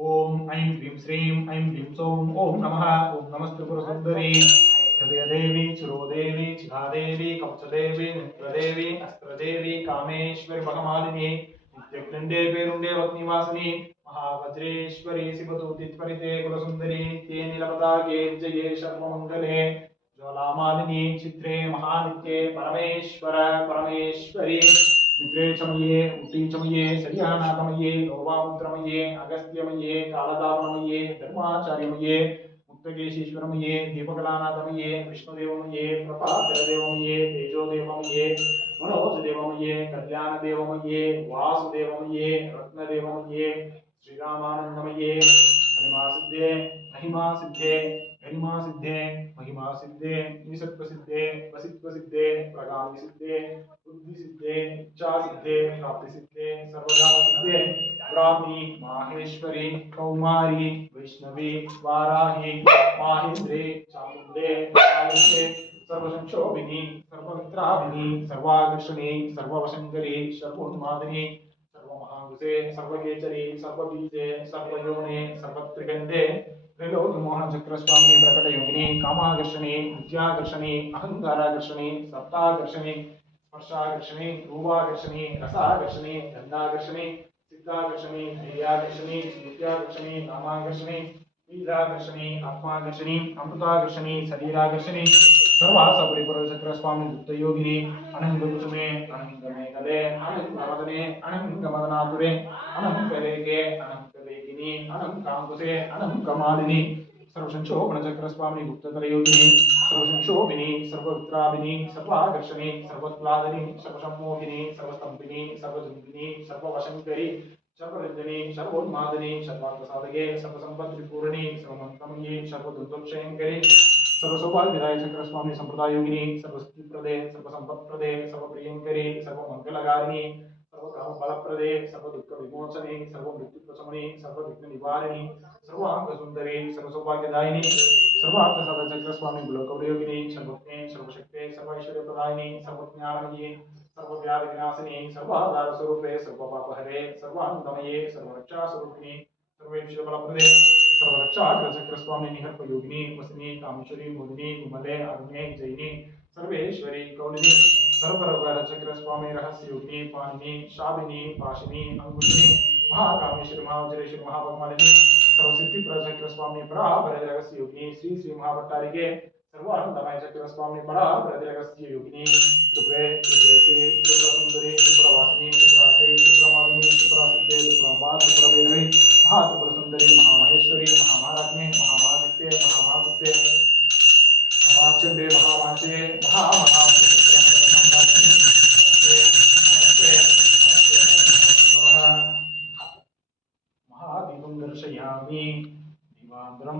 ओम ऐं ह्रीं श्रीं ऐं ह्रीं सौं ओम नमः ओम नमस्त्रिपुरसुन्दरी हृदयदेवी चिरोदेवी चिदादेवी कवचदेवी नेत्रदेवी अस्त्रदेवी कामेश्वरी भगमालिनी नित्यक्लिन्दे पेरुण्डे वग्निवासिनी महावज्रेश्वरी शिवदूतित्वरिते कुलसुन्दरी ते नीलपताके विजये सर्वमङ्गले ज्वालामालिनी चित्रे महानित्ये परमेश्वर परमेश्वरी मित्रे चमये उट्टी चमये सरियानाथमये लोभामुद्रमये अगस्त्यमये कालदावनमये धर्माचार्यमये मुक्तकेशीश्वरमये दीपकलानाथमये विष्णुदेवमये प्रभाकरदेवमये तेजोदेवमये मनोजदेवमये कल्याणदेवमये वासुदेवमये रत्नदेवमये श्रीरामानन्दमये महिमासिद्धे महिमासिद्धे गरिमासिद्धे महिमासिद्धे निसत्वसिद्धे वसित्वसिद्धे प्रगामिसिद्धे बुद्धिसिद्धे इच्छासिद्धे प्राप्तिसिद्धे सर्वकामसिद्धे ब्राह्मी माहेश्वरी कौमारी वैष्णवी वाराही माहेन्द्रे चामुण्डे कालिके सर्वसंक्षोभिनी सर्वमित्राभिनी सर्वाकर्षणी सर्ववशङ्करी सर्वोन्मादिनी सर्वमहांसे सर्वकेचरी सर्वबीजे सर्वयोने सर्वत्रिगन्धे त्रैलोक्यमोहन चक्रस्वामी प्रकटयोगिनी कामाकर्षणी विद्याकर्षणी अहंकाराकर्षणी सत्ताकर्षणी स्पर्शाकर्षणी रूपाकर्षणी रसाकर्षणी गन्धाकर्षणी सिद्धाकर्षणी ध्येयाकर्षणी स्मृत्याकर्षणी नामाकर्षणी बीजाकर्षणी आत्माकर्षणी अमृताकर्षणी शरीराकर्षणी सर्वासा परिपूर्ण चक्रस्वामी गुप्तयोगिनी अनंगकुसुमे अनंगमेघले अनंगमदने अनंगमदनापुरे अनंगलेके अनंगलेकिनी अनंगांकुशे अनंगमालिनी सर्वसंक्षोभन चक्रस्वामी गुप्ततरयोगिनी सर्वसंक्षोभिनी सर्ववित्राभिनी सर्वाकर्षणी सर्वत्लादिनी सर्वसम्मोहिनी सर्वस्तंभिनी सर्वजुम्बिनी सर्ववशंकरी सर्वरंजनी सर्वोन्मादिनी सर्वार्थसाधके सर्वसंपत्तिपूर्णी सर्वमंत्रमयी सर्वदुर्दोषयंकरी सर्वसौभाग्यदाय चक्रस्वामी संप्रदायोगिनी सर्वसिद्धिप्रदे सर्वसंपत्प्रदे सर्वप्रियंकरी सर्वमंगलकारिणी सर्वकामफलप्रदे सर्वदुःखविमोचने सर्वमृत्युप्रशमने सर्वविघ्ननिवारिणी सर्वांगसुन्दरी सर्वसौभाग्यदायिनी सर्वार्थसाधक चक्रस्वामी गुलकौरयोगिनी सर्वज्ञे सर्वशक्ते सर्वैश्वर्यप्रदायिनी सर्वज्ञानमयी सर्वव्याधिविनाशिनी सर्वाधारस्वरूपे सर्वपापहरे सर्वानन्दमये सर्वरक्षास्वरूपिणी सर्वेश्वरफलप्रदे सर्वरक्षाग्रचक्रस्वामी निहर्पयोगिनी वसिनी कामेश्वरी मोदिनी विमले अरुणे जयिनी सर्वेश्वरी कौलिनी सर्वरचक्रस्वामी रहस्ययोगिनी पाणिनी शाबिनी पाशिनी अंगुलिनी महाकामेश्वरी महावज्रेश्वरी महाभगमालिनी सर्वसिद्धिप्रचक्रस्वामी पराभरदरहस्ययोगिनी श्री श्री महाभट्टारिके सर्वानंदमय चक्रस्वामी पराभरदरहस्ययोगिनी त्रिपुरे त्रिपुरेशे त्रिपुरसुन्दरी त्रिपुरवासिनी त्रिपुरासे त्रिपुरमालिनी त्रिपुरासिद्धे त्रिपुराम्बा त्रिपुरभैरवी महात्रिपुरसुन्दरी महामहेश्वरी महामहाराज्ञे महामहाशक्ते महामहामुक्ते महास्कंदे महामाचे महामहात्रिपुरसुन्दरी नमस्ते नमस्ते नमस्ते नमः महादीपं दर्शयामि दिवान्द्रं